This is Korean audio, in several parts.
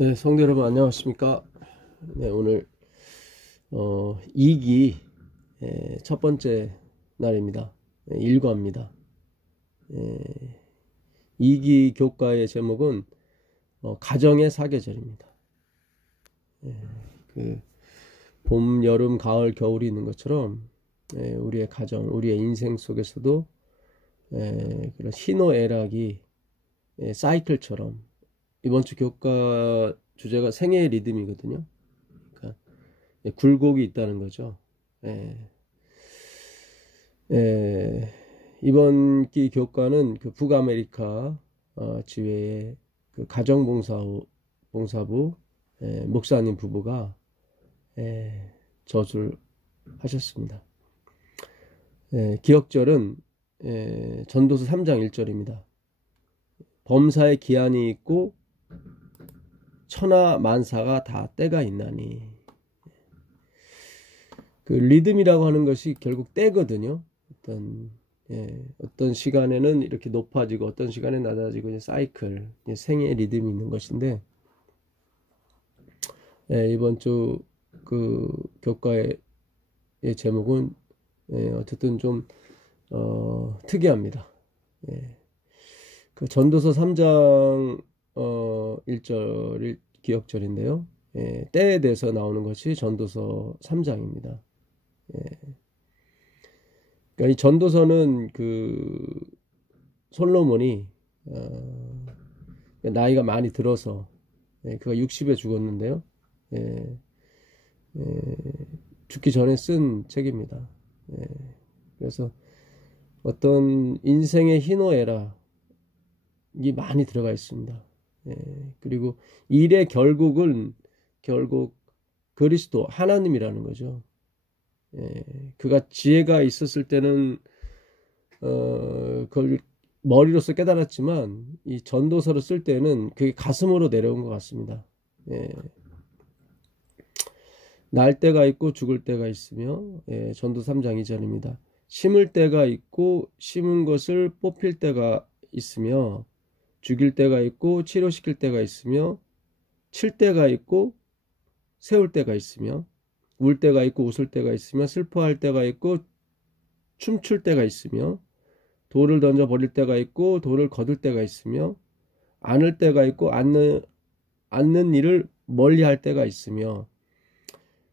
네, 성도 여러분 안녕하십니까? 네, 오늘 2기 첫 번째 날입니다. 일과입니다. 2기 교과의 제목은 가정의 사계절입니다. 그 봄, 여름, 가을, 겨울이 있는 것처럼 우리의 가정, 우리의 인생 속에서도 그런 희노애락이 사이클처럼 이번 주 교과 주제가 생애의 리듬이거든요. 그러니까 굴곡이 있다는 거죠. 예, 이번 기 교과는 그 북아메리카 지회의 그 가정봉사부 목사님 부부가 저주를 하셨습니다. 기억절은 전도서 3장 1절입니다. 범사의 기한이 있고 천하 만사가 다 때가 있나니. 그 리듬이라고 하는 것이 결국 때거든요. 어떤 시간에는 이렇게 높아지고 어떤 시간에 낮아지고 이제 사이클, 생의 리듬이 있는 것인데, 이번 주 그 교과의 제목은 어쨌든 좀 특이합니다. 그 전도서 3장 1절이 기억절인데요. 때에 대해서 나오는 것이 전도서 3장입니다. 그러니까 이 전도서는 그 솔로몬이 나이가 많이 들어서 그가 60에 죽었는데요. 죽기 전에 쓴 책입니다. 그래서 어떤 인생의 희노애락이 많이 들어가 있습니다. 그리고 일의 결국 그리스도 하나님이라는 거죠. 그가 지혜가 있었을 때는 그걸 머리로서 깨달았지만 이 전도서를 쓸 때는 그게 가슴으로 내려온 것 같습니다. 날 때가 있고 죽을 때가 있으며, 전도 3장 2절입니다. 심을 때가 있고 심은 것을 뽑힐 때가 있으며, 죽일 때가 있고 치료시킬 때가 있으며, 칠 때가 있고 세울 때가 있으며, 울 때가 있고 웃을 때가 있으며, 슬퍼할 때가 있고 춤출 때가 있으며, 돌을 던져 버릴 때가 있고 돌을 거둘 때가 있으며, 안을 때가 있고 않는 일을 멀리할 때가 있으며,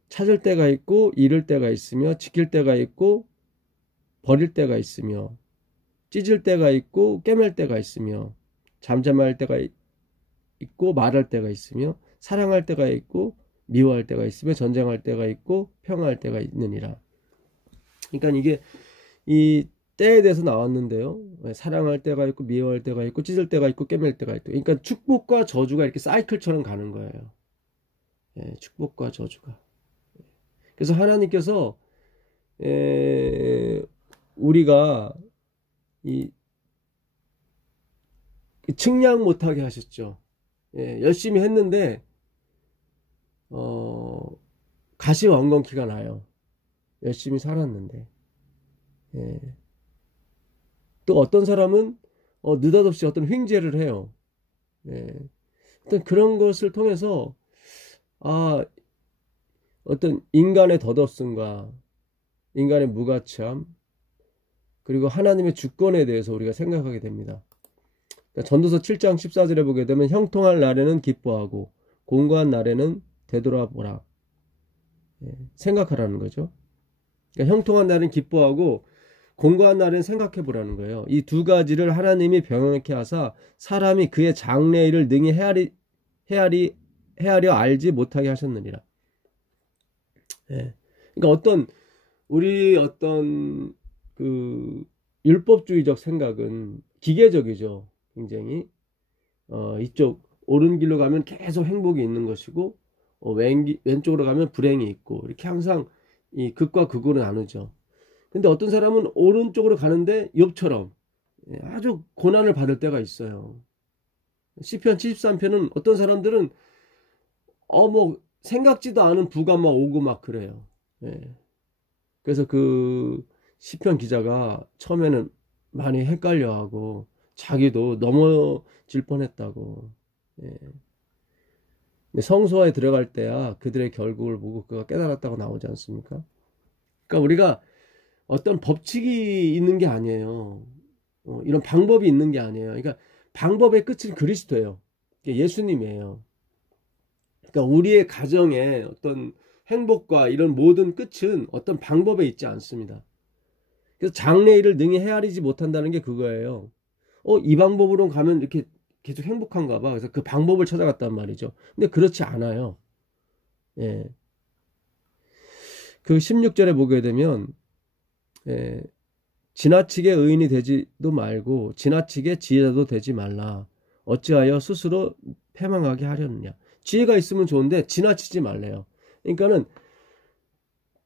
찾을 때가 있고 잃을 때가 있으며, 지킬 때가 있고 버릴 때가 있으며, 찢을 때가 있고 꿰맬 때가 있으며, 잠잠할 때가 있고 말할 때가 있으며, 사랑할 때가 있고 미워할 때가 있으며, 전쟁할 때가 있고 평화할 때가 있느니라. 그러니까 이게 이 때에 대해서 나왔는데요. 사랑할 때가 있고 미워할 때가 있고 찢을 때가 있고 꿰맬 때가 있고, 그러니까 축복과 저주가 이렇게 사이클처럼 가는 거예요. 축복과 저주가. 그래서 하나님께서 우리가 이 측량 못하게 하셨죠. 열심히 했는데 가시왕건키가 나요. 열심히 살았는데. 또 어떤 사람은 느닷없이 어떤 횡재를 해요. 어떤 그런 것을 통해서 어떤 인간의 덧없음과 인간의 무가치함, 그리고 하나님의 주권에 대해서 우리가 생각하게 됩니다. 전도서 7장 14절에 보게 되면 형통할 날에는 기뻐하고 공고한 날에는 되돌아보라. 생각하라는 거죠. 그러니까 형통한 날은 기뻐하고 공고한 날은 생각해 보라는 거예요. 이 두 가지를 하나님이 병행케 하사 사람이 그의 장래일을 능히 헤아려 알지 못하게 하셨느니라. 그러니까 우리 그 율법주의적 생각은 기계적이죠. 굉장히 이쪽 옳은 길로 가면 계속 행복이 있는 것이고, 왼쪽으로 가면 불행이 있고, 이렇게 항상 이 극과 극으로 나누죠. 근데 어떤 사람은 오른쪽으로 가는데 욥처럼 아주 고난을 받을 때가 있어요. 시편 73편은 어떤 사람들은 뭐 생각지도 않은 부가 막 오고 막 그래요. 그래서 그 시편 기자가 처음에는 많이 헷갈려하고 자기도 넘어질 뻔했다고. 근데 성소에 들어갈 때야 그들의 결국을 보고 그가 깨달았다고 나오지 않습니까? 그러니까 우리가 어떤 법칙이 있는 게 아니에요. 이런 방법이 있는 게 아니에요. 그러니까 방법의 끝은 그리스도예요. 예수님이에요. 그러니까 우리의 가정의 어떤 행복과 이런 모든 끝은 어떤 방법에 있지 않습니다. 그래서 장래일을 능히 헤아리지 못한다는 게 그거예요. 이 방법으로 가면 이렇게 계속 행복한가 봐. 그래서 그 방법을 찾아갔단 말이죠. 근데 그렇지 않아요. 예. 그 16절에 보게 되면, 예, 지나치게 의인이 되지도 말고 지나치게 지혜자도 되지 말라. 어찌하여 스스로 패망하게 하려느냐. 지혜가 있으면 좋은데 지나치지 말래요. 그러니까는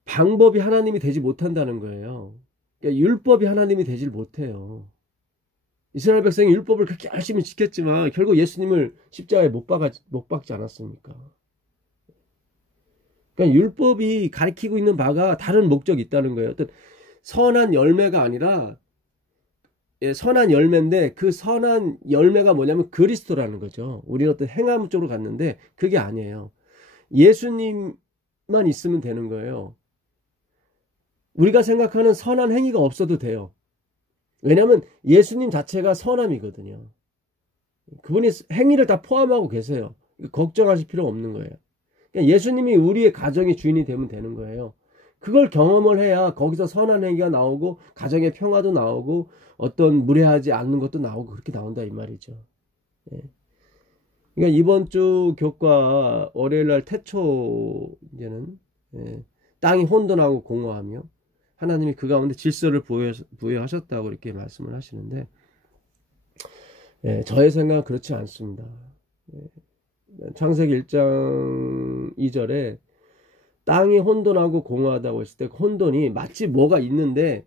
방법이 하나님이 되지 못한다는 거예요. 그러니까 율법이 하나님이 되질 못해요. 이스라엘 백성이 율법을 그렇게 열심히 지켰지만 결국 예수님을 십자가에 못 박지 않았습니까? 그러니까 율법이 가리키고 있는 바가 다른 목적이 있다는 거예요. 어떤 선한 열매가 아니라, 선한 열매인데 그 선한 열매가 뭐냐면 그리스도라는 거죠. 우리는 어떤 행함 쪽으로 갔는데 그게 아니에요. 예수님만 있으면 되는 거예요. 우리가 생각하는 선한 행위가 없어도 돼요. 왜냐하면 예수님 자체가 선함이거든요. 그분이 행위를 다 포함하고 계세요. 걱정하실 필요 없는 거예요. 그러니까 예수님이 우리의 가정의 주인이 되면 되는 거예요. 그걸 경험을 해야 거기서 선한 행위가 나오고 가정의 평화도 나오고 어떤 무례하지 않는 것도 나오고 그렇게 나온다 이 말이죠. 예. 그러니까 이번 주 교과 월요일날 태초 이제는, 땅이 혼돈하고 공허하며 하나님이 그 가운데 질서를 부여하셨다고 이렇게 말씀을 하시는데, 저의 생각은 그렇지 않습니다. 창세기 1장 2절에 땅이 혼돈하고 공허하다고 했을 때 혼돈이 마치 뭐가 있는데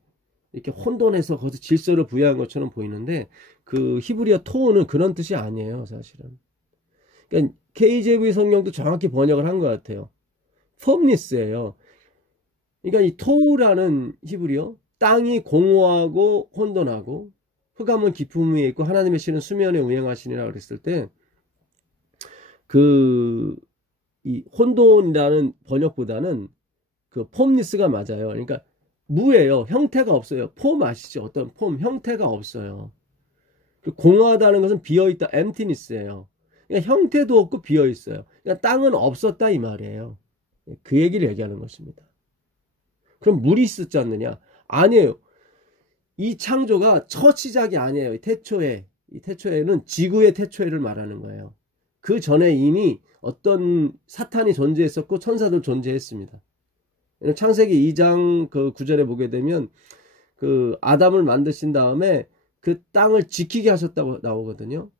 이렇게 혼돈해서 거기서 질서를 부여한 것처럼 보이는데 그 히브리어 토우는 그런 뜻이 아니에요, 사실은. 그러니까 KJV 성경도 정확히 번역을 한 것 같아요. 폼니스예요. 그러니까 이 토우라는 히브리어, 땅이 공허하고 혼돈하고 흑암은 깊음 위에 있고 하나님의 신은 수면에 운행하시니라 그랬을 때 이 혼돈이라는 번역보다는 그 폼니스가 맞아요. 그러니까 무예요. 형태가 없어요. 폼 아시죠? 어떤 폼, 형태가 없어요. 공허하다는 것은 비어있다, emptiness예요. 그러니까 형태도 없고 비어있어요. 그러니까 땅은 없었다 이 말이에요. 그 얘기를 얘기하는 것입니다. 그럼 물이 있었지 않느냐? 아니에요. 이 창조가 첫 시작이 아니에요. 이 태초에는 지구의 태초에를 말하는 거예요. 그 전에 이미 어떤 사탄이 존재했었고 천사도 존재했습니다. 창세기 2장 그 9절에 보게 되면 그 아담을 만드신 다음에 그 땅을 지키게 하셨다고 나오거든요.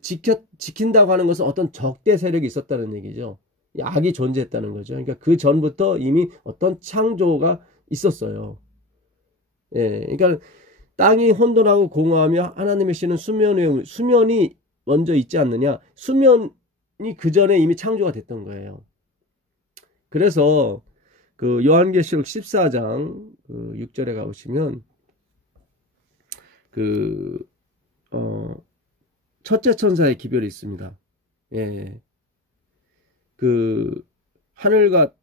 지킨다고 하는 것은 어떤 적대 세력이 있었다는 얘기죠. 악이 존재했다는 거죠. 그러니까 그 전부터 이미 어떤 창조가 있었어요. 그러니까 땅이 혼돈하고 공허하며 하나님의 신은 수면이 먼저 있지 않느냐. 수면이 그 전에 이미 창조가 됐던 거예요. 그래서 그 요한계시록 14장 그 6절에 가보시면 그 첫째 천사의 기별이 있습니다. 그 하늘과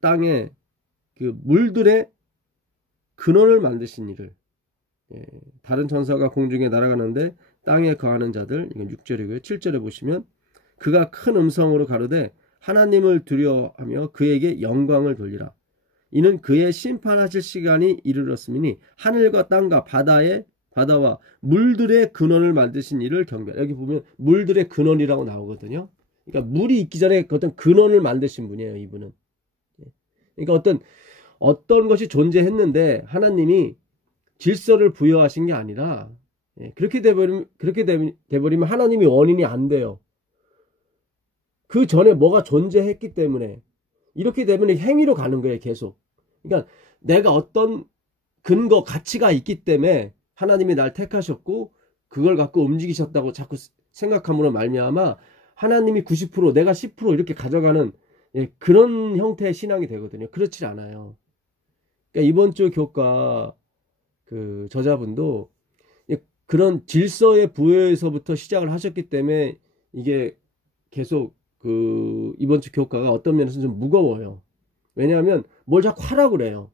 땅에 그 물들의 근원을 만드신 이를, 다른 천사가 공중에 날아가는데 땅에 거하는 자들, 이건 6절이고요. 7절에 보시면 그가 큰 음성으로 가로되 하나님을 두려워하며 그에게 영광을 돌리라. 이는 그의 심판하실 시간이 이르렀음이니 하늘과 땅과 바다와 물들의 근원을 만드신 이를 경배하라. 여기 보면 물들의 근원이라고 나오거든요. 그러니까 물이 있기 전에 어떤 근원을 만드신 분이에요, 이분은. 그러니까 어떤 것이 존재했는데 하나님이 질서를 부여하신 게 아니라, 그렇게 돼버리면 하나님이 원인이 안 돼요. 그 전에 뭐가 존재했기 때문에 이렇게 되면 행위로 가는 거예요, 계속. 그러니까 내가 어떤 근거, 가치가 있기 때문에 하나님이 날 택하셨고 그걸 갖고 움직이셨다고 자꾸 생각함으로 말미암아 하나님이 90%, 내가 10% 이렇게 가져가는, 그런 형태의 신앙이 되거든요. 그렇지 않아요. 그러니까 이번 주 교과 그 저자분도 그런 질서의 부여에서부터 시작을 하셨기 때문에 이게 계속 이번 주 교과가 어떤 면에서 좀 무거워요. 왜냐하면 뭘 자꾸 하라고 그래요.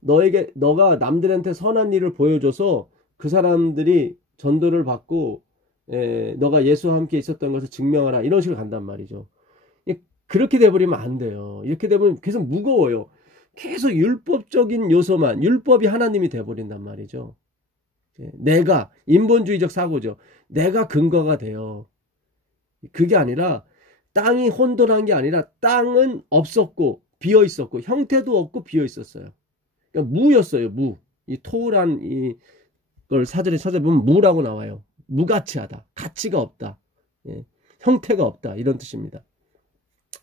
너가 남들한테 선한 일을 보여줘서 그 사람들이 전도를 받고, 너가 예수와 함께 있었던 것을 증명하라. 이런 식으로 간단 말이죠. 그렇게 돼버리면 안 돼요. 이렇게 되면 계속 무거워요. 계속 율법적인 요소만, 율법이 하나님이 돼버린단 말이죠. 내가, 인본주의적 사고죠. 내가 근거가 돼요. 그게 아니라, 땅이 혼돈한 게 아니라, 땅은 없었고, 비어 있었고, 형태도 없고, 비어 있었어요. 그러니까 무였어요, 무. 이 토란 이걸 사전에 찾아보면 무라고 나와요. 무가치하다. 가치가 없다. 형태가 없다. 이런 뜻입니다.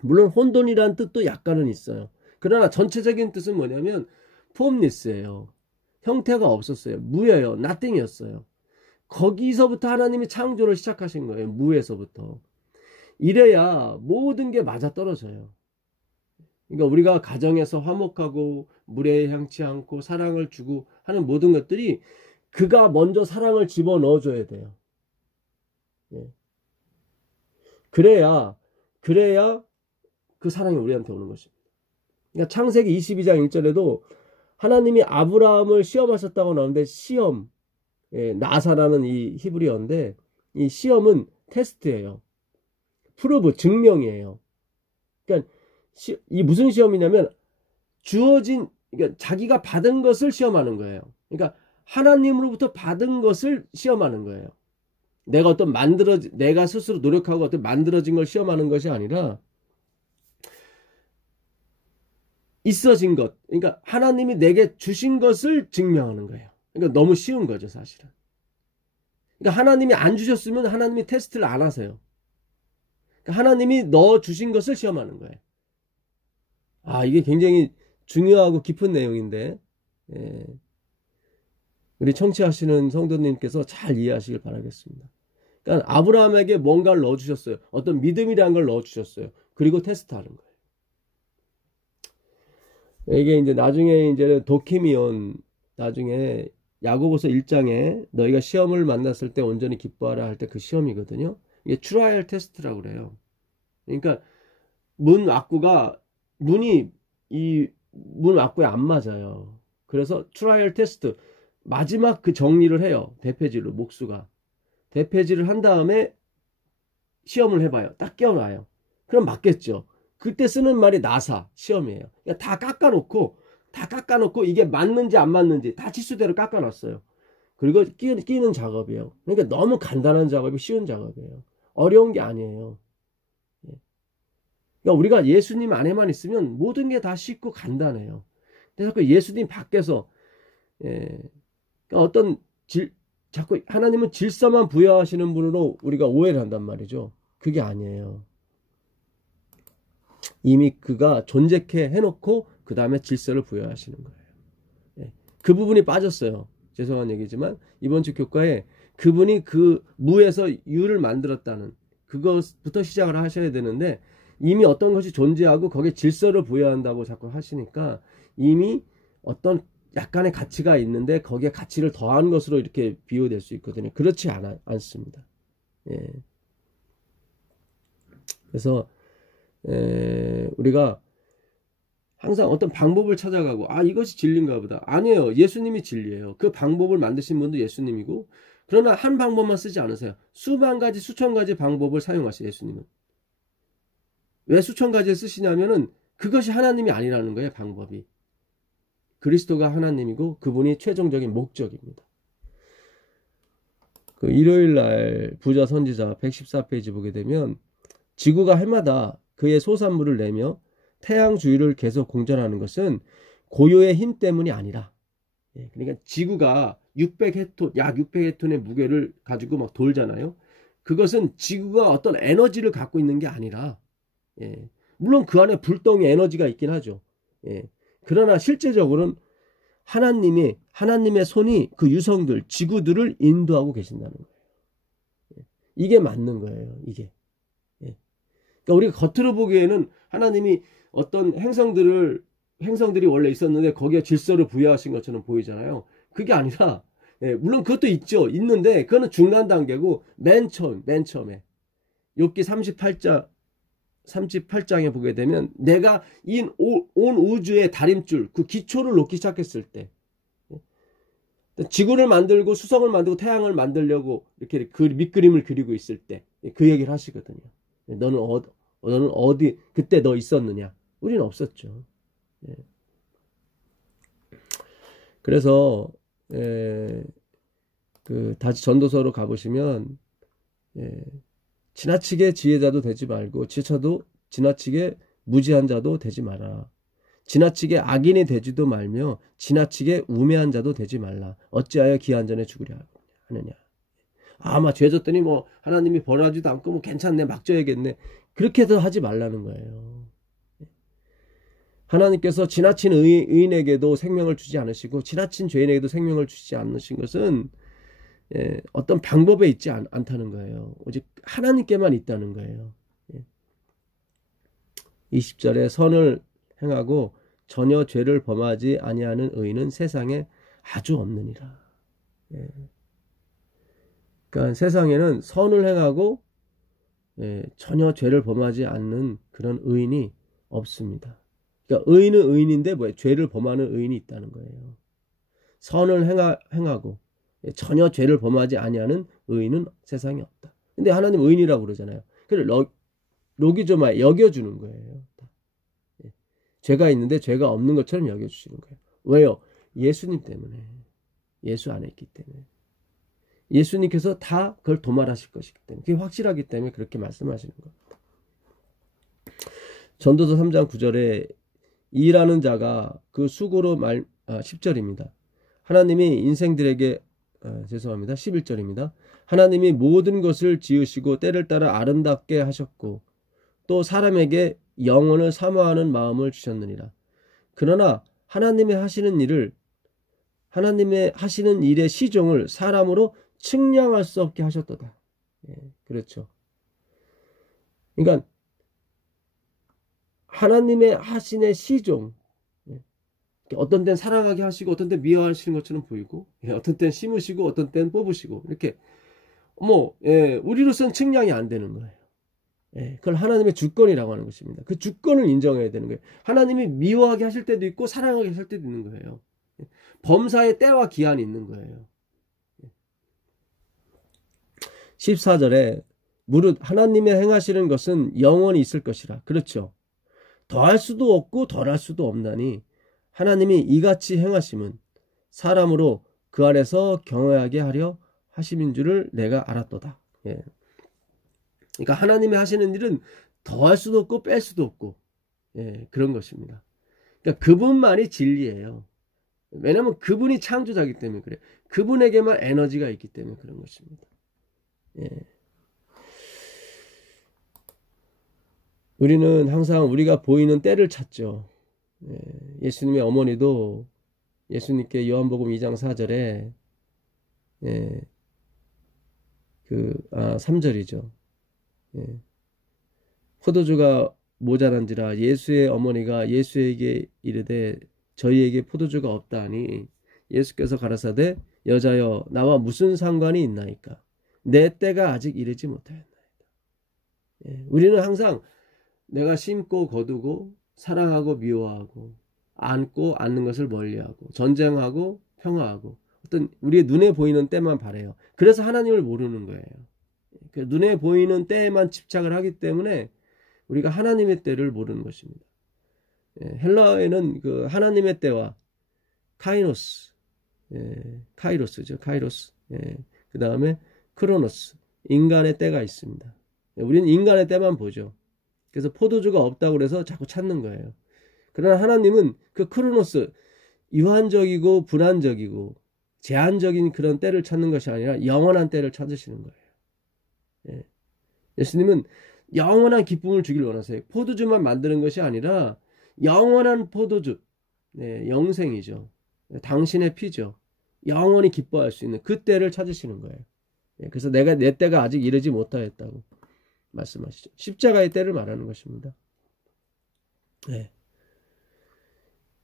물론 혼돈이라는 뜻도 약간은 있어요. 그러나 전체적인 뜻은 뭐냐면 폼리스예요. 형태가 없었어요. 무예요. nothing이었어요. 거기서부터 하나님이 창조를 시작하신 거예요. 무에서부터. 이래야 모든 게 맞아떨어져요. 그러니까 우리가 가정에서 화목하고 물에 향치 않고 사랑을 주고 하는 모든 것들이 그가 먼저 사랑을 집어넣어줘야 돼요. 그래야 그 사랑이 우리한테 오는 것입니다. 그러니까 창세기 22장 1절에도 하나님이 아브라함을 시험하셨다고 나오는데 시험, 나사라는 이 히브리어인데 이 시험은 테스트예요. 프로브, 증명이에요. 그러니까 이 무슨 시험이냐면 그러니까 자기가 받은 것을 시험하는 거예요. 그러니까 하나님으로부터 받은 것을 시험하는 거예요. 내가 스스로 노력하고 어떤 만들어진 걸 시험하는 것이 아니라 있어진 것, 그러니까 하나님이 내게 주신 것을 증명하는 거예요. 그러니까 너무 쉬운 거죠, 사실은. 그러니까 하나님이 안 주셨으면 하나님이 테스트를 안 하세요. 그러니까 하나님이 넣어 주신 것을 시험하는 거예요. 이게 굉장히 중요하고 깊은 내용인데, 우리 청취하시는 성도님께서 잘 이해하시길 바라겠습니다. 그러니까 아브라함에게 뭔가를 넣어주셨어요. 어떤 믿음이라는 걸 넣어주셨어요. 그리고 테스트하는 거예요. 이게 이제 나중에 이제 도키미온, 나중에 야고보서 1장에 너희가 시험을 만났을 때 온전히 기뻐하라 할 때 그 시험이거든요. 이게 트라이얼 테스트라고 그래요. 그러니까 문 왁구에 안 맞아요. 그래서 트라이얼 테스트, 마지막 그 정리를 해요. 대패질로, 목수가. 대패질을 한 다음에 시험을 해봐요. 딱 껴놔요. 그럼 맞겠죠. 그때 쓰는 말이 나사, 시험이에요. 그러니까 다 깎아놓고 이게 맞는지 안 맞는지 다 치수대로 깎아놨어요. 그리고 끼는 작업이에요. 그러니까 너무 간단한 작업이 쉬운 작업이에요. 어려운 게 아니에요. 그러니까 우리가 예수님 안에만 있으면 모든 게 다 쉽고 간단해요. 그래서 그 예수님 밖에서 그러니까 자꾸 하나님은 질서만 부여하시는 분으로 우리가 오해를 한단 말이죠. 그게 아니에요. 이미 그가 존재케 해놓고 그 다음에 질서를 부여하시는 거예요. 그 부분이 빠졌어요. 죄송한 얘기지만 이번 주 교과에 그분이 그 무에서 유를 만들었다는 그것부터 시작을 하셔야 되는데 이미 어떤 것이 존재하고 거기에 질서를 부여한다고 자꾸 하시니까 이미 어떤 약간의 가치가 있는데 거기에 가치를 더한 것으로 이렇게 비유될 수 있거든요. 그렇지 않습니다. 그래서 우리가 항상 어떤 방법을 찾아가고 이것이 진리인가 보다. 아니에요. 예수님이 진리예요. 그 방법을 만드신 분도 예수님이고 그러나 한 방법만 쓰지 않으세요. 수만 가지 수천 가지 방법을 사용하세요. 예수님은. 왜 수천 가지를 쓰시냐면은 그것이 하나님이 아니라는 거예요. 방법이. 그리스도가 하나님이고 그분이 최종적인 목적입니다. 그 일요일날 부자 선지자 114페이지 보게 되면 지구가 해마다 그의 소산물을 내며 태양 주위를 계속 공전하는 것은 고요의 힘 때문이 아니라 그러니까 지구가 약 600헥톤의 무게를 가지고 막 돌잖아요. 그것은 지구가 어떤 에너지를 갖고 있는 게 아니라 물론 그 안에 불덩이 에너지가 있긴 하죠. 그러나 실제적으로는 하나님의 손이 그 유성들, 지구들을 인도하고 계신다는 거예요. 이게 맞는 거예요. 이게. 그러니까 우리가 겉으로 보기에는 하나님이 어떤 행성들이 원래 있었는데 거기에 질서를 부여하신 것처럼 보이잖아요. 그게 아니라 물론 그것도 있는데 그거는 중간 단계고 맨 처음에 욥기 38장 38장에 보게 되면 내가 온 우주의 다림줄, 그 기초를 놓기 시작했을 때, 지구를 만들고 수성을 만들고 태양을 만들려고 이렇게 그 밑그림을 그리고 있을 때 그 얘기를 하시거든요. 너는 어디 그때 너 있었느냐? 우리는 없었죠. 그래서 다시 전도서로 가보시면 지나치게 지혜자도 되지 말고 지나치게 무지한 자도 되지 마라. 지나치게 악인이 되지도 말며 지나치게 우매한 자도 되지 말라. 어찌하여 기한 전에 죽으려 하느냐. 아마 죄 졌더니 뭐 하나님이 벌하지도 않고 뭐 괜찮네 막 져야겠네. 그렇게 해서 하지 말라는 거예요. 하나님께서 지나친 의인에게도 생명을 주지 않으시고 지나친 죄인에게도 생명을 주지 않으신 것은 어떤 방법에 있지 않다는 거예요. 오직 하나님께만 있다는 거예요. 20절에 선을 행하고 전혀 죄를 범하지 아니하는 의인은 세상에 아주 없느니라. 그러니까 세상에는 선을 행하고 전혀 죄를 범하지 않는 그런 의인이 없습니다. 그러니까 의인은 의인인데 죄를 범하는 의인이 있다는 거예요. 선을 행하고 전혀 죄를 범하지 아니하는 의인은 세상에 없다. 근데 하나님 의인이라고 그러잖아요. 그래서 로기조마 여겨주는 거예요. 죄가 있는데 죄가 없는 것처럼 여겨주시는 거예요. 왜요? 예수님 때문에. 예수 안에 있기 때문에. 예수님께서 다 그걸 도말하실 것이기 때문에. 그게 확실하기 때문에 그렇게 말씀하시는 겁니다. 전도서 3장 9절에 일하는 자가 그 수고로 10절입니다. 하나님이 인생들에게 죄송합니다. 11절입니다. 하나님이 모든 것을 지으시고 때를 따라 아름답게 하셨고 또 사람에게 영혼을 사모하는 마음을 주셨느니라. 그러나 하나님의 하시는 일의 시종을 사람으로 측량할 수 없게 하셨도다. 그렇죠. 그러니까 하나님의 하신의 시종, 어떤 때는 사랑하게 하시고 어떤 때는 미워하시는 것처럼 보이고 어떤 때는 심으시고 어떤 때는 뽑으시고 이렇게 우리로서는 측량이 안 되는 거예요. 그걸 하나님의 주권이라고 하는 것입니다. 그 주권을 인정해야 되는 거예요. 하나님이 미워하게 하실 때도 있고 사랑하게 하실 때도 있는 거예요. 범사의 때와 기한이 있는 거예요. 14절에 무릇 하나님의 행하시는 것은 영원히 있을 것이라. 그렇죠. 더할 수도 없고 덜할 수도 없나니 하나님이 이같이 행하심은 사람으로 그 안에서 경외하게 하려 하심인 줄을 내가 알았도다. 그러니까 하나님이 하시는 일은 더할 수도 없고 뺄 수도 없고 그런 것입니다. 그러니까 그분만이 진리예요. 왜냐하면 그분이 창조자이기 때문에 그래요. 그분에게만 에너지가 있기 때문에 그런 것입니다. 우리는 항상 우리가 보이는 때를 찾죠. 예수님의 어머니도 예수님께 요한복음 2장 4절에 3절이죠. 포도주가 모자란지라 예수의 어머니가 예수에게 이르되 저희에게 포도주가 없다 하니 예수께서 가라사대 여자여 나와 무슨 상관이 있나이까 내 때가 아직 이르지 못하였나이다. 우리는 항상 내가 심고 거두고 사랑하고 미워하고 안고 않는 것을 멀리하고 전쟁하고 평화하고 어떤 우리의 눈에 보이는 때만 바라요. 그래서 하나님을 모르는 거예요. 눈에 보이는 때에만 집착을 하기 때문에 우리가 하나님의 때를 모르는 것입니다. 헬라어에는 그 하나님의 때와 카이로스죠. 카이로스. 그 다음에 크로노스, 인간의 때가 있습니다. 우리는 인간의 때만 보죠. 그래서 포도주가 없다고 그래서 자꾸 찾는 거예요. 그러나 하나님은 그 크로노스, 유한적이고 불안적이고 제한적인 그런 때를 찾는 것이 아니라 영원한 때를 찾으시는 거예요. 예수님은 영원한 기쁨을 주길 원하세요. 포도주만 만드는 것이 아니라 영원한 포도주, 영생이죠. 당신의 피죠. 영원히 기뻐할 수 있는 그 때를 찾으시는 거예요. 그래서 내 때가 아직 이르지 못하였다고 말씀하시죠. 십자가의 때를 말하는 것입니다.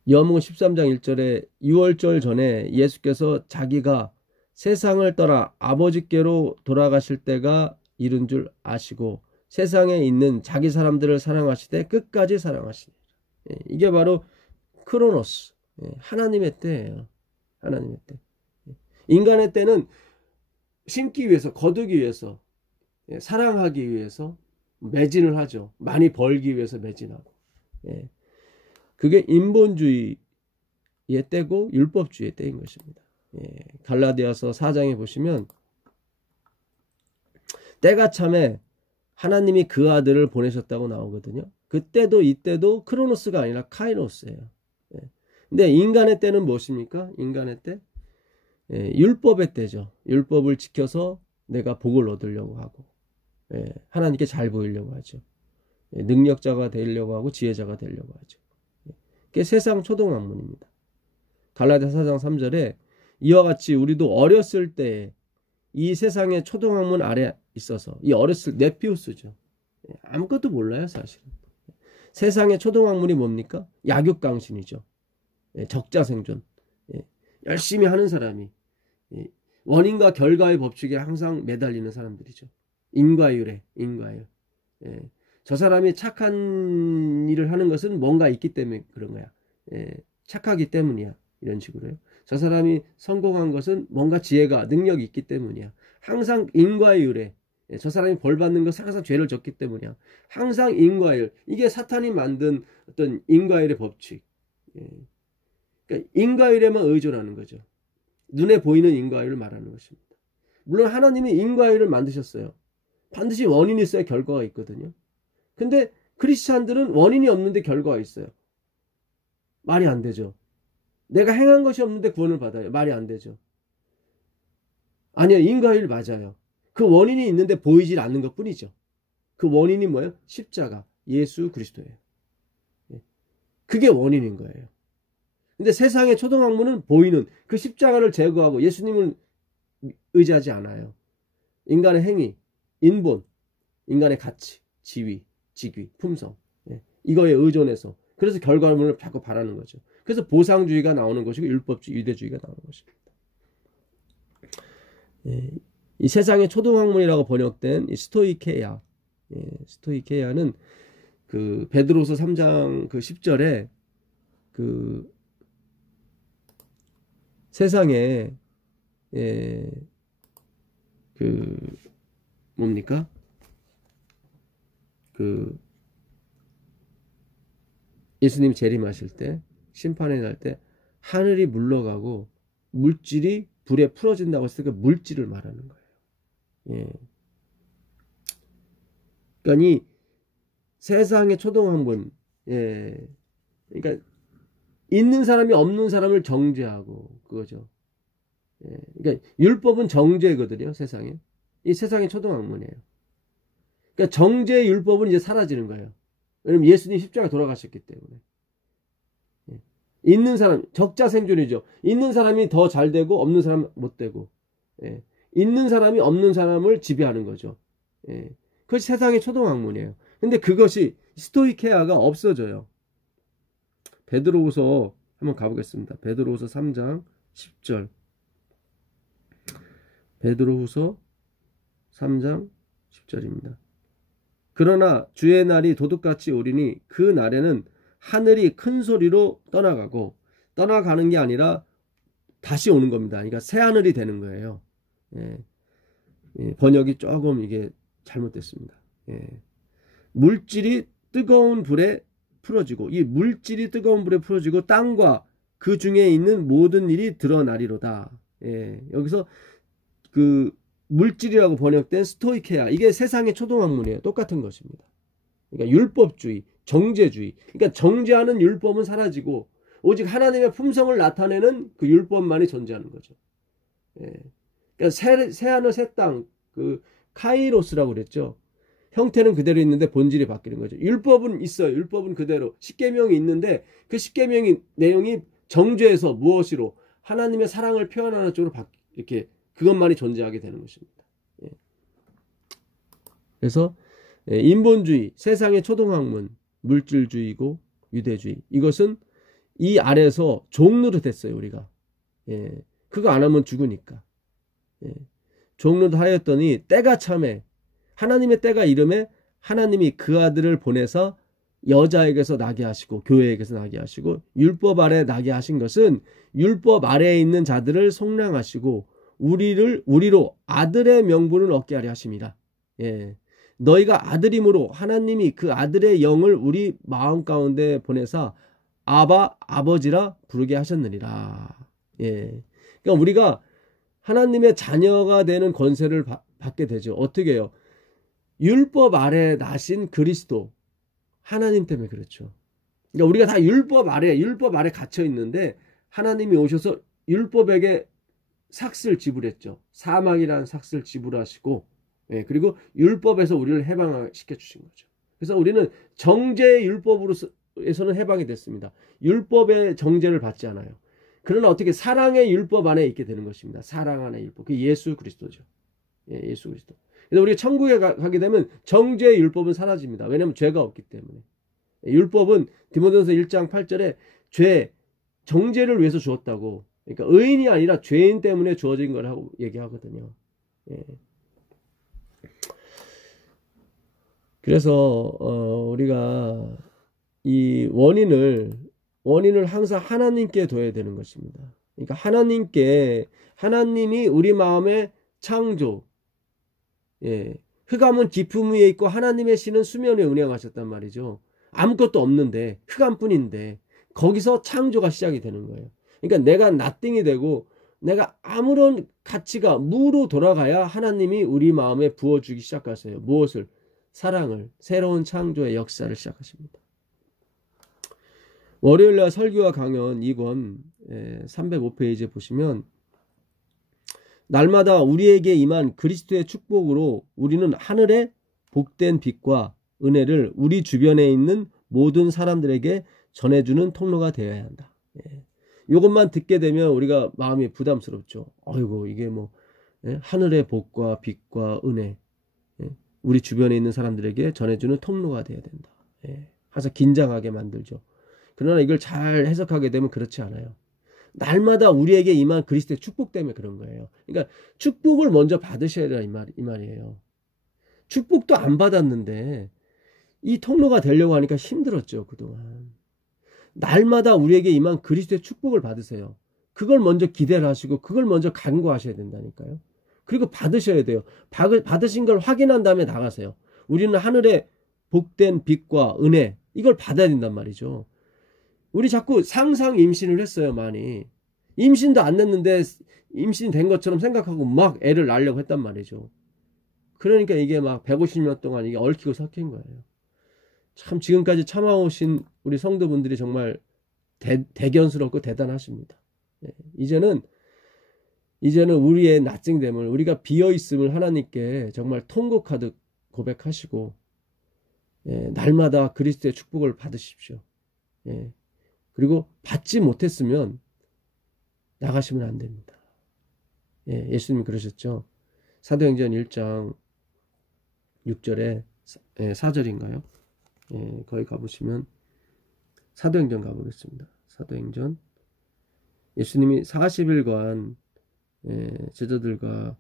요한복음 13장 1절에 6월절 전에 예수께서 자기가 세상을 떠나 아버지께로 돌아가실 때가 이른 줄 아시고 세상에 있는 자기 사람들을 사랑하시되 끝까지 사랑하시니라. 이게 바로 크로노스, 하나님의 때예요. 하나님의 때. 인간의 때는 심기 위해서, 거두기 위해서, 사랑하기 위해서 매진을 하죠. 많이 벌기 위해서 매진하고. 그게 인본주의의 때고 율법주의의 때인 것입니다. 갈라디아서 4장에 보시면 때가 참에 하나님이 그 아들을 보내셨다고 나오거든요. 그때도 이때도 크로노스가 아니라 카이노스예요. 근데 인간의 때는 무엇입니까? 인간의 때? 율법의 때죠. 율법을 지켜서 내가 복을 얻으려고 하고, 하나님께 잘 보이려고 하죠. 능력자가 되려고 하고 지혜자가 되려고 하죠. 그게 세상 초동학문입니다. 갈라디아 4장 3절에 이와 같이 우리도 어렸을 때 이 세상의 초동학문 아래 있어서, 이 어렸을 네피우스죠. 아무것도 몰라요, 사실은. 세상의 초동학문이 뭡니까? 약육강신이죠. 적자생존. 열심히 하는 사람이 원인과 결과의 법칙에 항상 매달리는 사람들이죠. 인과율에, 인과율. 저 사람이 착한 일을 하는 것은 뭔가 있기 때문에 그런 거야. 착하기 때문이야. 이런 식으로요. 저 사람이 성공한 것은 뭔가 지혜가, 능력이 있기 때문이야. 항상 인과율에, 저 사람이 벌 받는 것은 항상 죄를 졌기 때문이야. 항상 인과율. 이게 사탄이 만든 어떤 인과율의 법칙. 그러니까 인과율에만 의존하는 거죠. 눈에 보이는 인과율을 말하는 것입니다. 물론 하나님이 인과율을 만드셨어요. 반드시 원인이 있어야 결과가 있거든요. 근데 크리스찬들은 원인이 없는데 결과가 있어요. 말이 안 되죠. 내가 행한 것이 없는데 구원을 받아요. 말이 안 되죠. 아니요, 인과율 맞아요. 그 원인이 있는데 보이질 않는 것 뿐이죠. 그 원인이 뭐예요? 십자가, 예수 그리스도예요. 그게 원인인 거예요. 근데 세상의 초등학문은 보이는 그 십자가를 제거하고 예수님을 의지하지 않아요. 인간의 행위, 인본, 인간의 가치, 지위, 직위, 품성, 이거에 의존해서, 그래서 결과물을 자꾸 바라는 거죠. 그래서 보상주의가 나오는 것이고 율법주의, 유대주의가 나오는 것입니다. 이 세상의 초등학문이라고 번역된 이 스토이케야, 스토이케야는 그 베드로서 3장 그 10절에 그 세상에 그 뭡니까? 그 예수님 재림하실 때, 심판의 날 때 하늘이 물러가고 물질이 불에 풀어진다고 했을 때 물질을 말하는 거예요. 그러니까 이 세상의 초등학문, 그러니까 있는 사람이 없는 사람을 정죄하고 그거죠. 그러니까 율법은 정죄거든요, 세상에. 이 세상의 초등학문이에요. 그러니까 정죄 율법은 이제 사라지는 거예요. 왜냐면 예수님 십자가 돌아가셨기 때문에. 있는 사람, 적자생존이죠. 있는 사람이 더 잘 되고 없는 사람 못 되고, 있는 사람이 없는 사람을 지배하는 거죠. 그것이 세상의 초등학문이에요. 근데 그것이 스토이케아가 없어져요. 베드로후서 한번 가보겠습니다. 베드로후서 3장 10절. 베드로후서 3장 10절입니다. 그러나 주의 날이 도둑같이 오리니 그 날에는 하늘이 큰 소리로 떠나가는 게 아니라 다시 오는 겁니다. 그러니까 새 하늘이 되는 거예요. 번역이 조금 이게 잘못됐습니다. 물질이 뜨거운 불에 풀어지고, 이 물질이 뜨거운 불에 풀어지고 땅과 그 중에 있는 모든 일이 드러나리로다. 여기서 그 물질이라고 번역된 스토이케아, 이게 세상의 초등학문이에요. 똑같은 것입니다. 그러니까 율법주의, 정죄주의. 그러니까 정죄하는 율법은 사라지고 오직 하나님의 품성을 나타내는 그 율법만이 존재하는 거죠. 그러니까 새 하늘 새 땅, 그 카이로스라고 그랬죠. 형태는 그대로 있는데 본질이 바뀌는 거죠. 율법은 있어요. 율법은 그대로. 십계명이 있는데 그 십계명의 내용이 정죄에서 무엇으로 하나님의 사랑을 표현하는 쪽으로 이렇게 그것만이 존재하게 되는 것입니다. 그래서 인본주의, 세상의 초등학문, 물질주의고 유대주의, 이것은 이 아래서 종노릇했어요. 우리가 그거 안 하면 죽으니까 종노릇하였더니 때가 참에, 하나님의 때가 이름에 하나님이 그 아들을 보내서 여자에게서 나게 하시고 교회에게서 나게 하시고 율법 아래 나게 하신 것은 율법 아래에 있는 자들을 속량하시고 우리로 아들의 명분을 얻게 하려 하심이라. 예. 너희가 아들임으로 하나님이 그 아들의 영을 우리 마음 가운데 보내사 아버지라 부르게 하셨느니라. 예. 그러니까 우리가 하나님의 자녀가 되는 권세를 받게 되죠. 어떻게 해요? 율법 아래 나신 그리스도 하나님 때문에 그렇죠. 그러니까 우리가 다 율법 아래 갇혀 있는데 하나님이 오셔서 율법에게 삭스를 지불했죠. 사망이라는 삭스를 지불하시고, 예, 그리고 율법에서 우리를 해방시켜 주신 거죠. 그래서 우리는 정죄의 율법으로서는 해방이 됐습니다. 율법의 정죄를 받지 않아요. 그러나 어떻게 사랑의 율법 안에 있게 되는 것입니다. 사랑 안에 율법. 그게 예수 그리스도죠. 예, 예수 그리스도. 그래서 우리가 천국에 가게 되면 정죄의 율법은 사라집니다. 왜냐하면 죄가 없기 때문에. 율법은 디모데전서 1장 8절에 정죄를 위해서 주었다고. 그러니까 의인이 아니라 죄인 때문에 주어진 거라고 얘기하거든요. 예. 그래서 우리가 이 원인을 항상 하나님께 둬야 되는 것입니다. 그러니까 하나님이 우리 마음의 창조, 예, 흑암은 깊음 위에 있고 하나님의 신은 수면 위에 운행하셨단 말이죠. 아무것도 없는데 흑암뿐인데 거기서 창조가 시작이 되는 거예요. 그러니까 내가 나띵이 되고 내가 아무런 가치가 무로 돌아가야 하나님이 우리 마음에 부어주기 시작하세요. 무엇을? 사랑을, 새로운 창조의 역사를 시작하십니다. 월요일날 설교와 강연 2권 305페이지에 보시면 날마다 우리에게 임한 그리스도의 축복으로 우리는 하늘의 복된 빛과 은혜를 우리 주변에 있는 모든 사람들에게 전해주는 통로가 되어야 한다. 이것만 듣게 되면 우리가 마음이 부담스럽죠. 아이고 이게 뭐 하늘의 복과 빛과 은혜 우리 주변에 있는 사람들에게 전해주는 통로가 되어야 된다. 항상 긴장하게 만들죠. 그러나 이걸 잘 해석하게 되면 그렇지 않아요. 날마다 우리에게 임한 그리스도의 축복 때문에 그런 거예요. 그러니까 축복을 먼저 받으셔야 된다 이 말이에요. 축복도 안 받았는데 이 통로가 되려고 하니까 힘들었죠. 그동안. 날마다 우리에게 임한 그리스도의 축복을 받으세요. 그걸 먼저 기대를 하시고 그걸 먼저 간구하셔야 된다니까요. 그리고 받으셔야 돼요. 받으신 걸 확인한 다음에 나가세요. 우리는 하늘의 복된 빛과 은혜 이걸 받아야 된단 말이죠. 우리 자꾸 상상 임신을 했어요. 많이. 임신도 안 했는데 임신 된 것처럼 생각하고 막 애를 낳으려고 했단 말이죠. 그러니까 이게 막 150년 동안 이게 얽히고 섞인 거예요. 참 지금까지 참아오신 우리 성도분들이 정말 대견스럽고 대단하십니다. 이제는 우리의 낯쟁됨을 우리가 비어있음을 하나님께 정말 통곡하듯 고백하시고 날마다 그리스도의 축복을 받으십시오. 그리고 받지 못했으면 나가시면 안 됩니다. 예수님이 그러셨죠. 사도행전 1장 6절에 4절인가요? 거기 가보시면 사도행전 가보겠습니다. 사도행전 예수님이 40일간 제자들과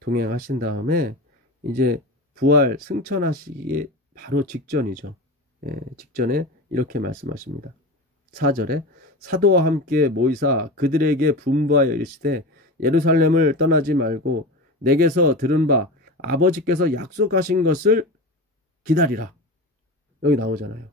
동행하신 다음에 이제 부활 승천하시기에 바로 직전이죠. 직전에 이렇게 말씀하십니다. 4절에 사도와 함께 모이사 그들에게 분부하여 이르시되 예루살렘을 떠나지 말고 내게서 들은 바 아버지께서 약속하신 것을 기다리라. 여기 나오잖아요.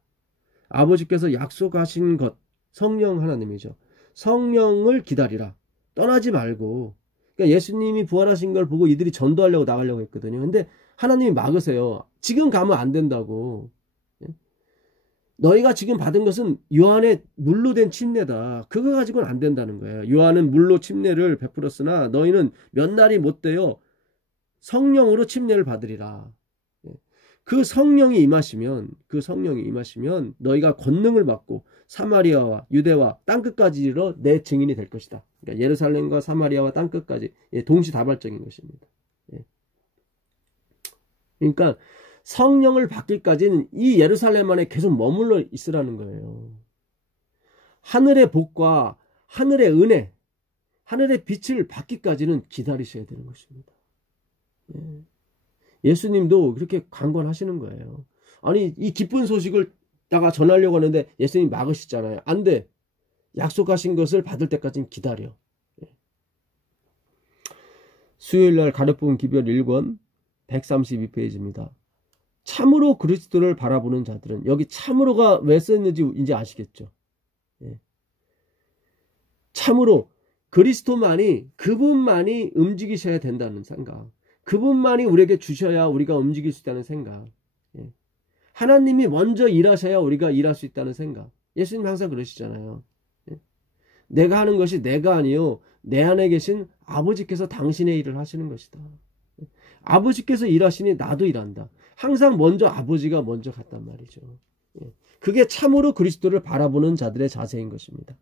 아버지께서 약속하신 것 성령 하나님이죠. 성령을 기다리라. 떠나지 말고. 그러니까 예수님이 부활하신 걸 보고 이들이 전도하려고 나가려고 했거든요. 근데 하나님이 막으세요. 지금 가면 안 된다고. 너희가 지금 받은 것은 요한의 물로 된 침례다. 그거 가지고는 안 된다는 거예요. 요한은 물로 침례를 베풀었으나 너희는 몇 날이 못 되어 성령으로 침례를 받으리라. 그 성령이 임하시면 너희가 권능을 받고 사마리아와 유대와 땅끝까지 이르러 내 증인이 될 것이다. 그러니까 예루살렘과 사마리아와 땅끝까지 동시다발적인 것입니다. 그러니까 성령을 받기까지는 이 예루살렘 안에 계속 머물러 있으라는 거예요. 하늘의 복과 하늘의 은혜, 하늘의 빛을 받기까지는 기다리셔야 되는 것입니다. 예수님도 그렇게 강권하시는 거예요. 아니, 이 기쁜 소식을 다가 전하려고 하는데 예수님 막으시잖아요. 안 돼. 약속하신 것을 받을 때까지는 기다려. 수요일날 가르폰 기별 1권 132페이지입니다. 참으로 그리스도를 바라보는 자들은, 여기 참으로가 왜 썼는지 이제 아시겠죠? 참으로 그리스도만이, 그분만이 움직이셔야 된다는 생각, 그분만이 우리에게 주셔야 우리가 움직일 수 있다는 생각, 하나님이 먼저 일하셔야 우리가 일할 수 있다는 생각. 예수님 항상 그러시잖아요. 내가 하는 것이 내가 아니요 내 안에 계신 아버지께서 당신의 일을 하시는 것이다. 아버지께서 일하시니 나도 일한다. 항상 먼저 아버지가 먼저 갔단 말이죠. 그게 참으로 그리스도를 바라보는 자들의 자세인 것입니다.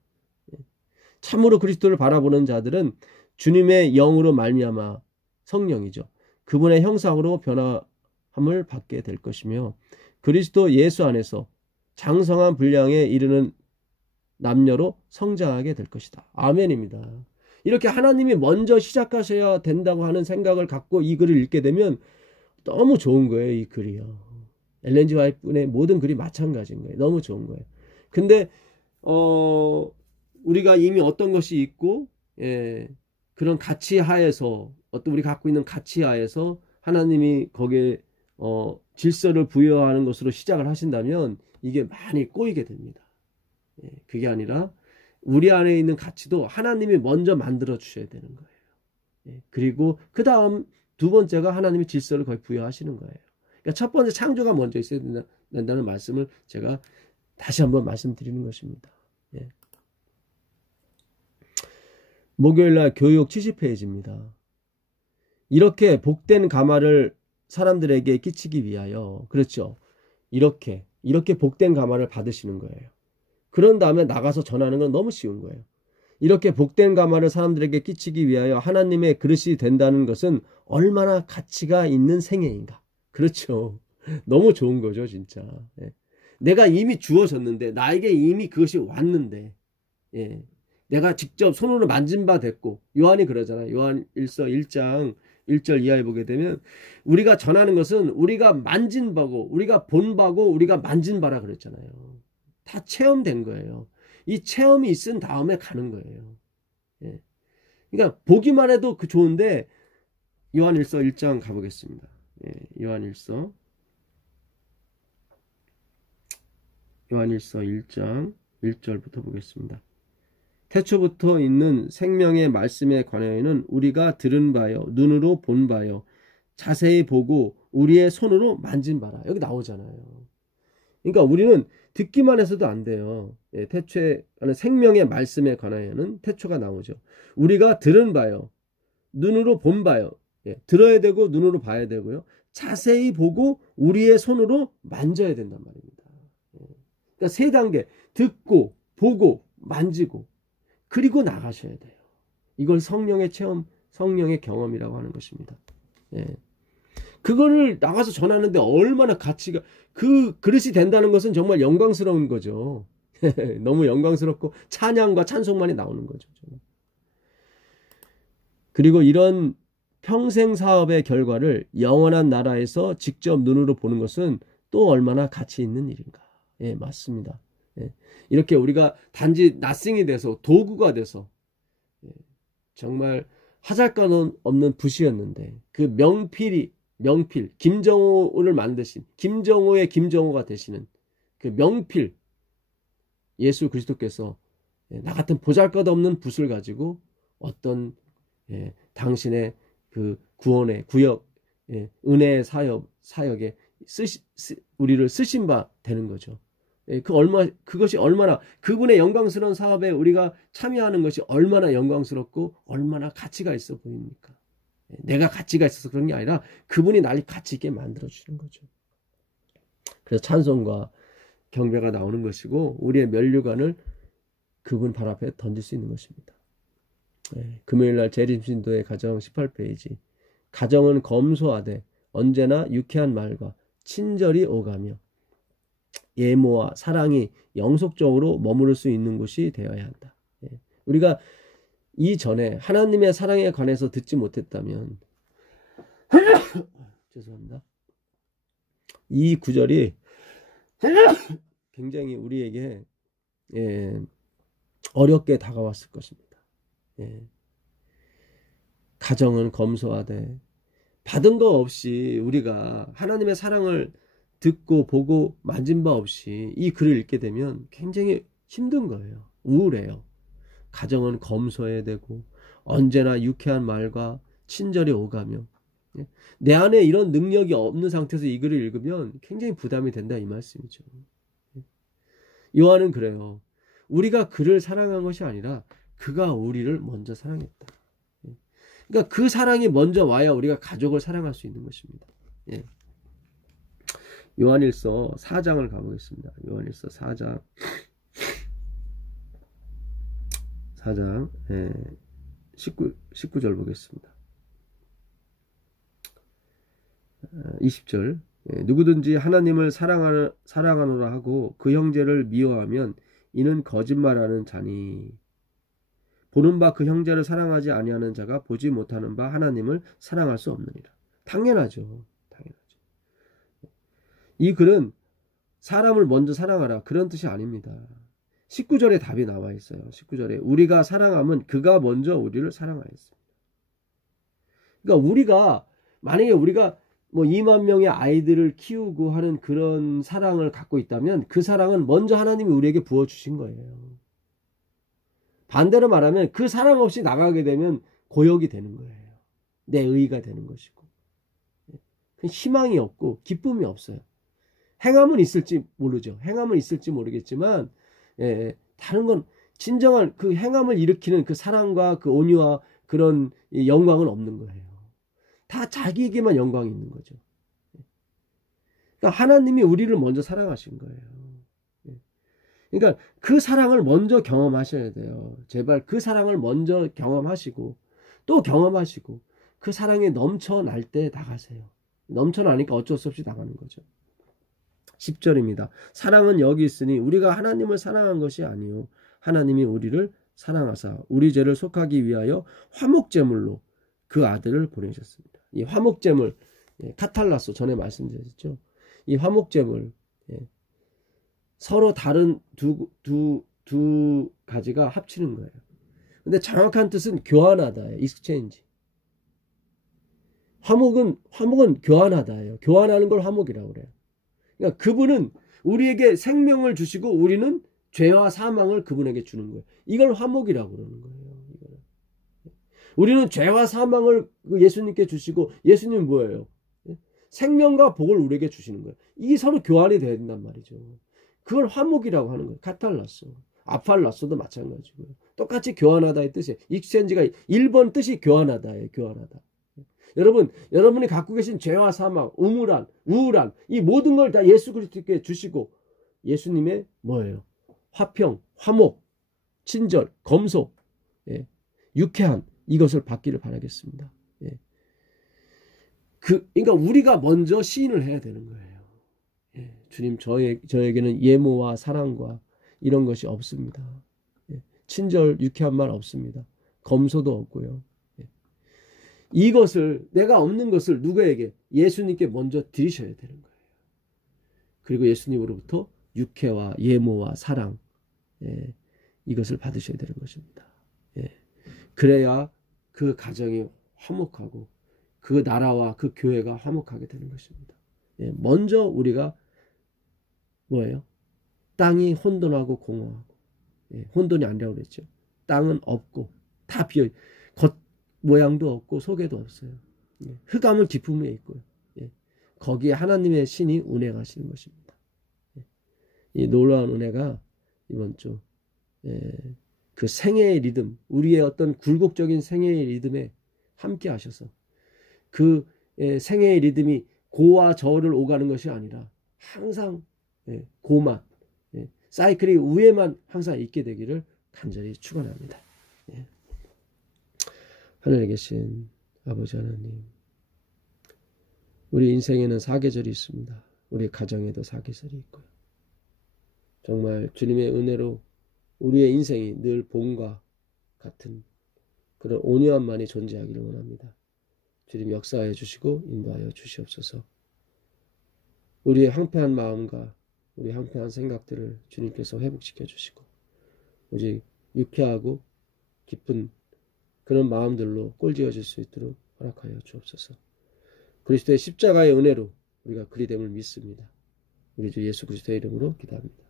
참으로 그리스도를 바라보는 자들은 주님의 영으로 말미암아, 성령이죠, 그분의 형상으로 변화함을 받게 될 것이며, 그리스도 예수 안에서 장성한 분량에 이르는 남녀로 성장하게 될 것이다. 아멘입니다. 이렇게 하나님이 먼저 시작하셔야 된다고 하는 생각을 갖고 이 글을 읽게 되면 너무 좋은 거예요. 이 글이요. 엘렌 G 화이트의 모든 글이 마찬가지인 거예요. 너무 좋은 거예요. 근데 우리가 이미 어떤 것이 있고, 그런 가치 하에서, 어떤 우리 갖고 있는 가치 하에서 하나님이 거기에 질서를 부여하는 것으로 시작을 하신다면 이게 많이 꼬이게 됩니다. 그게 아니라 우리 안에 있는 가치도 하나님이 먼저 만들어 주셔야 되는 거예요. 그리고 그 다음 두 번째가 하나님이 질서를 거의 부여하시는 거예요. 그러니까 첫 번째 창조가 먼저 있어야 된다는 말씀을 제가 다시 한번 말씀드리는 것입니다. 목요일날 교육 70페이지입니다. 이렇게 복된 가마를 사람들에게 끼치기 위하여, 그렇죠, 이렇게 복된 가마를 받으시는 거예요. 그런 다음에 나가서 전하는 건 너무 쉬운 거예요. 이렇게 복된 가마를 사람들에게 끼치기 위하여 하나님의 그릇이 된다는 것은 얼마나 가치가 있는 생애인가. 그렇죠. 너무 좋은 거죠, 진짜. 내가 이미 주어졌는데, 나에게 이미 그것이 왔는데, 내가 직접 손으로 만진 바 됐고, 요한이 그러잖아요. 요한 1장 1절 이하에 보게 되면 우리가 전하는 것은 우리가 만진 바고, 우리가 본 바고, 우리가 만진 바라 그랬잖아요. 다 체험된 거예요. 이 체험이 있은 다음에 가는 거예요. 그러니까 보기만 해도 좋은데, 요한일서 1장 가보겠습니다. 요한일서 1장 1절부터 보겠습니다. 태초부터 있는 생명의 말씀에 관하여는 우리가 들은 바요, 눈으로 본 바요, 자세히 보고 우리의 손으로 만진 바라. 여기 나오잖아요. 그러니까 우리는 듣기만 해서도 안 돼요. 태초에 생명의 말씀에 관하여는 태초가 나오죠. 우리가 들은 바요, 눈으로 본 바요, 들어야 되고 눈으로 봐야 되고요, 자세히 보고 우리의 손으로 만져야 된단 말입니다. 그러니까 세 단계, 듣고 보고 만지고 그리고 나가셔야 돼요. 이걸 성령의 체험, 성령의 경험이라고 하는 것입니다. 그거를 나가서 전하는데 얼마나 가치가, 그 그릇이 된다는 것은 정말 영광스러운 거죠. 너무 영광스럽고 찬양과 찬송만이 나오는 거죠. 그리고 이런 평생 사업의 결과를 영원한 나라에서 직접 눈으로 보는 것은 또 얼마나 가치 있는 일인가. 맞습니다. 이렇게 우리가 단지 낫싱이 돼서, 도구가 돼서, 정말 하잘것없는 붓이었는데 그 명필, 김정호를 만드신, 김정호의 김정호가 되시는 그 명필 예수 그리스도께서 나 같은 보잘것없는 붓을 가지고 어떤 당신의 그 구원의 구역, 은혜의 사역에 우리를 쓰신 바 되는 거죠. 그것이 얼마나, 그분의 영광스러운 사업에 우리가 참여하는 것이 얼마나 영광스럽고 얼마나 가치가 있어 보입니까? 내가 가치가 있어서 그런 게 아니라 그분이 날 가치 있게 만들어 주시는 거죠. 그래서 찬송과 경배가 나오는 것이고, 우리의 면류관을 그분 발 앞에 던질 수 있는 것입니다. 금요일날 재림신도의 가정 18페이지. 가정은 검소하되 언제나 유쾌한 말과 친절이 오가며 예모와 사랑이 영속적으로 머무를 수 있는 곳이 되어야 한다. 우리가 이전에 하나님의 사랑에 관해서 듣지 못했다면 죄송합니다. 이 구절이 굉장히 우리에게 어렵게 다가왔을 것입니다. 가정은 검소하되, 받은 거 없이 우리가 하나님의 사랑을 듣고 보고 만진 바 없이 이 글을 읽게 되면 굉장히 힘든 거예요. 우울해요. 가정은 검소해야 되고 언제나 유쾌한 말과 친절이 오가며, 내 안에 이런 능력이 없는 상태에서 이 글을 읽으면 굉장히 부담이 된다, 이 말씀이죠. 요한은 그래요. 우리가 그를 사랑한 것이 아니라 그가 우리를 먼저 사랑했다. 그러니까 그 사랑이 먼저 와야 우리가 가족을 사랑할 수 있는 것입니다. 요한일서 4장을 가보겠습니다. 요한일서 4장 19절 보겠습니다. 20절. 누구든지 하나님을 사랑하노라 하고 그 형제를 미워하면 이는 거짓말하는 자니, 보는 바 그 형제를 사랑하지 아니하는 자가 보지 못하는 바 하나님을 사랑할 수 없느니라. 당연하죠. 이 글은 사람을 먼저 사랑하라, 그런 뜻이 아닙니다. 19절에 답이 나와 있어요. 19절에 우리가 사랑하면 그가 먼저 우리를 사랑하였습니다. 그러니까 만약에 우리가 2만 명의 아이들을 키우고 하는 그런 사랑을 갖고 있다면 그 사랑은 먼저 하나님이 우리에게 부어주신 거예요. 반대로 말하면 그 사랑 없이 나가게 되면 고역이 되는 거예요. 내 의의가 되는 것이고, 희망이 없고 기쁨이 없어요. 행함은 있을지 모르죠. 행함은 있을지 모르겠지만, 다른 건 진정한 그 행함을 일으키는 그 사랑과 그 온유와 그런 영광은 없는 거예요. 다 자기에게만 영광이 있는 거죠. 그러니까 하나님이 우리를 먼저 사랑하신 거예요. 그러니까 그 사랑을 먼저 경험하셔야 돼요. 제발 그 사랑을 먼저 경험하시고 또 경험하시고 그 사랑에 넘쳐날 때 나가세요. 넘쳐나니까 어쩔 수 없이 나가는 거죠. 10절입니다. 사랑은 여기 있으니 우리가 하나님을 사랑한 것이 아니요 하나님이 우리를 사랑하사 우리 죄를 속하기 위하여 화목제물로 그 아들을 보내셨습니다. 이 화목제물, 카탈라소, 전에 말씀드렸죠. 이 화목제물, 서로 다른 두 가지가 합치는 거예요. 근데 정확한 뜻은 교환하다예요. 익스체인지. 화목은 교환하다예요. 교환하는 걸 화목이라고 그래요. 그러니까 그분은 우리에게 생명을 주시고 우리는 죄와 사망을 그분에게 주는 거예요. 이걸 화목이라고 그러는 거예요. 우리는 죄와 사망을 예수님께 주시고 예수님은 뭐예요? 생명과 복을 우리에게 주시는 거예요. 이게 서로 교환이 돼야 된단 말이죠. 그걸 화목이라고 하는 거예요. 카탈라소, 아팔라소도 마찬가지고요. 똑같이 교환하다의 뜻이에요. 익스체인지가 1번 뜻이 교환하다예요. 교환하다. 여러분이 갖고 계신 죄와 사망, 우울한 이 모든 걸 다 예수 그리스도께 주시고 예수님의 뭐예요? 화평, 화목, 친절, 검소, 유쾌함, 이것을 받기를 바라겠습니다. 그러니까 우리가 먼저 시인을 해야 되는 거예요. 주님, 저에게는 예모와 사랑과 이런 것이 없습니다. 친절, 유쾌한 말 없습니다. 검소도 없고요. 이것을, 내가 없는 것을 누구에게? 예수님께 먼저 드리셔야 되는 거예요. 그리고 예수님으로부터 유쾌와 예모와 사랑, 이것을 받으셔야 되는 것입니다. 그래야 그 가정이 화목하고 그 나라와 그 교회가 화목하게 되는 것입니다. 먼저 우리가 뭐예요? 땅이 혼돈하고 공허하고, 혼돈이 아니라고 그랬죠. 땅은 없고 다 비어, 겉 모양도 없고 속에도 없어요. 흑암을 깊음에 있고요. 거기에 하나님의 신이 운행하시는 것입니다. 이 놀라운 은혜가 이번 주 그 생애의 리듬, 우리의 어떤 굴곡적인 생애의 리듬에 함께 하셔서 그 생애의 리듬이 고와 저를 오가는 것이 아니라 항상 고만, 사이클이 위에만 항상 있게 되기를 간절히 축원합니다. 하늘에 계신 아버지 하나님, 우리 인생에는 사계절이 있습니다. 우리 가정에도 사계절이 있고요. 정말 주님의 은혜로 우리의 인생이 늘 봄과 같은 그런 온유함만이 존재하기를 원합니다. 주님 역사해 주시고 인도하여 주시옵소서. 우리의 황폐한 마음과 우리의 황폐한 생각들을 주님께서 회복시켜 주시고 오직 유쾌하고 기쁜 그런 마음들로 꼴지어질 수 있도록 허락하여 주옵소서. 그리스도의 십자가의 은혜로 우리가 그리 됨을 믿습니다. 우리 주 예수 그리스도의 이름으로 기도합니다.